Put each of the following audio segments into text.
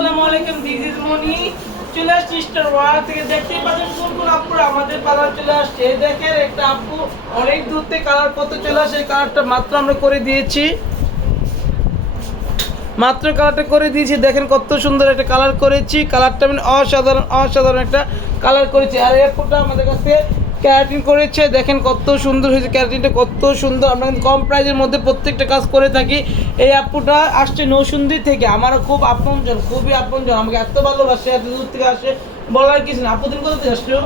আসসালামু আলাইকুম, this is মনি। চলে আসছি স্টার ওয়ার্ল্ড থেকে। দেখতেই পাচ্ছেন কোন কোন আপুরা আমাদের পার্লার চলে আসছে। এই দেখেন একটা আপু অনেক দূর থেকে কালার করতে চলে আসে। এই কালারটা মাত্র আমরা করে দিয়েছি, মাত্র কালারটা করে দিয়েছি। দেখেন কত সুন্দর একটা কালার করেছি। কালারটা মানে অসাধারণ অসাধারণ একটা কালার করেছি। আর এই আপুটা আমাদের কাছে ক্যারাটিন করেছে। দেখেন কত সুন্দর হয়েছে ক্যারাটিনটা, কত সুন্দর। আমরা কিন্তু কম প্রাইজের মধ্যে প্রত্যেকটা কাজ করে থাকি। এই আপুটা আসছে নৌসুন্দি থেকে, আমারও খুব আপনজন, খুবই আপনজন। আমাকে এত ভালোবাসে, এত দূর থেকে আসে বলার কিছু না। আপু তুমি কোথা থেকে আসছো?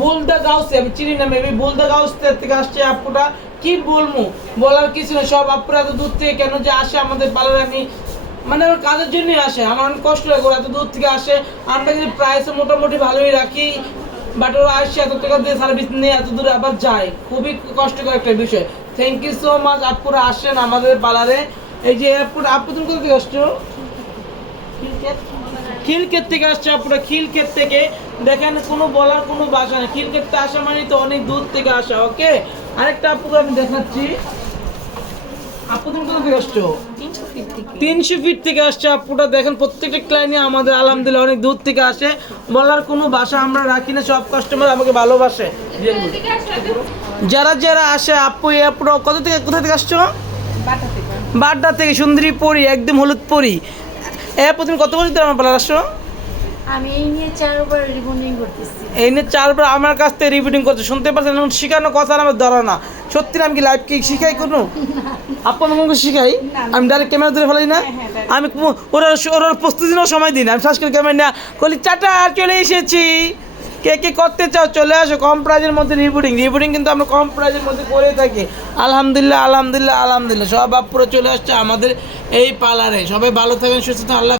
বুলদা গাউসে, আমি চিনি না, মেবি বুলদা গাউস থেকে আসছে আপুটা। কি বলবো, বলার কিছু না। সব আপুরা এত দূর থেকে কেন যে আসে আমাদের পার্লারে, আমি মানে ওর কাজের জন্যই আসে। আমার অনেক কষ্ট লাগে, ওরা এত দূর থেকে আসে। আমরা কিন্তু প্রাইসও মোটামুটি ভালোই রাখি, বাট ওরা আসছে এত টাকা দিয়ে সার্ভিস নিয়ে এত দূরে আবার যায়, খুবই কষ্টকর একটা বিষয়। থ্যাংক ইউ সো মাচ, আপুরা আসেন আমাদের পার্লারে। এই যে আপুরা, আপু তুমি কোথা থেকে আসছো? খিলক্ষেত থেকে আসছে আপুরা, খিলক্ষেত থেকে। দেখেন কোনো বলার কোনো ভাষা নেই, খিলক্ষেতে আসা মানে তো অনেক দূর থেকে আসা। ওকে, আরেকটা আপুকে আমি দেখাচ্ছি। আপু তুমি কোথা থেকে আসছো? 300 ফিট থেকে আসছে আপুটা। দেখেন প্রত্যেকটা ক্লায়েন্টই আমাদের আলহামদুলিল্লাহ অনেক দূর থেকে আসে। বলার কোনো ভাষা আমরা রাখি না, সব কাস্টমার আমাকে ভালোবাসে। যারা যারা আসে আপু, এই আপুরা কোথা থেকে আসছো? বাড্ডা থেকে, সুন্দরী পরি, একদম হলুদ পরি। এই আপু তুমি কত বছর ধরে আমার পার্লার আসছো? আমি এই নিয়ে 4বার রিবন্ডিং করতেছি। এই নিয়ে 4বার আমার কাছ থেকে রিপিটিং করছে। শুনতে পাচ্ছেন, এখন শেখানো কথা আমার ধরা না। সত্যি না, আমি কি লাইভ কি শিখাই কোনো? আপু আমাকে শিখাই? আমি ডাইরেক্ট ক্যামেরা ধরে ফেলাই না? আমি ওরা প্রস্তুতি নেওয়ার সময় দিই না। আমি শ্বাস করে ক্যামেরা না বলি চাটা চলে এসেছি। কে কে করতে চাও চলে আসো। কম প্রাইজের মধ্যে রিবুটিং কিন্তু আমরা কম প্রাইজের মধ্যে করে থাকি। আলহামদুলিল্লাহ আলহামদুলিল্লাহ আলহামদুলিল্লাহ। সব আপুরা চলে আসছে আমাদের এই পার্লারে। সবাই ভালো থাকেন, সুস্থ থাকেন। আল্লাহ